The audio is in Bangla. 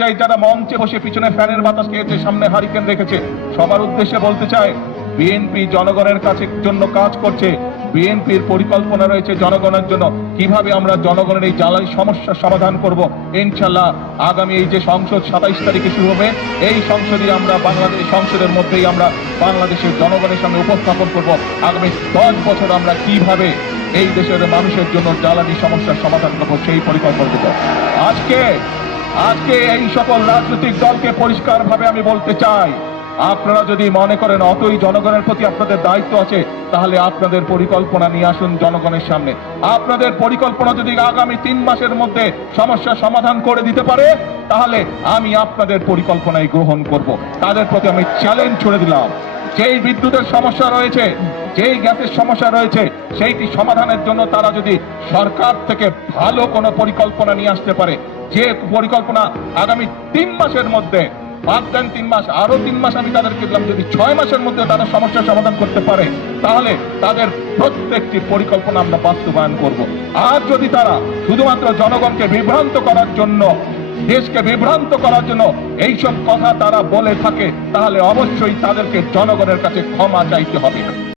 চাই যারা মঞ্চে বসে পিছনে ফ্যানের বাতাস খেয়েছে, সামনে হারিকেন রেখেছে, সবার উদ্দেশ্যে বলতে চাই বিএনপি জনগণের কাছে জন্য কাজ করছে। বিএনপির পরিকল্পনা রয়েছে জনগণের জন্য, কিভাবে আমরা জনগণের এই জ্বালানি সমস্যার সমাধান করব। ইনশাল্লাহ আগামী এই যে সংসদ 27 তারিখে শুরু হবে, এই সংসদে আমরা বাংলাদেশ সংসদের মধ্যেই আমরা বাংলাদেশের জনগণের সামনে উপস্থাপন করব আগামী 10 বছর আমরা কিভাবে এই দেশের মানুষের জন্য জ্বালানি সমস্যার সমাধান করব, সেই পরিকল্পনা। আজকে এই সকল রাজনৈতিক দলকে পরিষ্কারভাবে আমি বলতে চাই, আপনারা যদি মনে করেন অতই জনগণের প্রতি আপনাদের দায়িত্ব আছে, তাহলে আপনাদের পরিকল্পনা নিয়ে আসুন জনগণের সামনে। আপনাদের পরিকল্পনা যদি আগামী 3 মাসের মধ্যে সমস্যার সমাধান করে দিতে পারে, তাহলে আমি আপনাদের পরিকল্পনায় গ্রহণ করব। তাদের প্রতি আমি চ্যালেঞ্জ ছুড়ে দিলাম, যেই বিদ্যুতের সমস্যা রয়েছে, যেই গ্যাসের সমস্যা রয়েছে, সেইটি সমাধানের জন্য তারা যদি সরকার থেকে ভালো কোনো পরিকল্পনা নিয়ে আসতে পারে, যে পরিকল্পনা আগামী 3 মাসের মধ্যে, 3 মাস, আরো 3 মাস আমি তাদেরকে দিলাম, যদি 6 মাসের মধ্যে তারা সমস্যার সমাধান করতে পারে, তাহলে তাদের প্রত্যেকটি পরিকল্পনা আমরা বাস্তবায়ন করব। আর যদি তারা শুধুমাত্র জনগণকে বিভ্রান্ত করার জন্য, দেশকে বিভ্রান্ত করার জন্য এইসব কথা তারা বলে থাকে, তাহলে অবশ্যই তাদেরকে জনগণের কাছে ক্ষমা চাইতে হবে।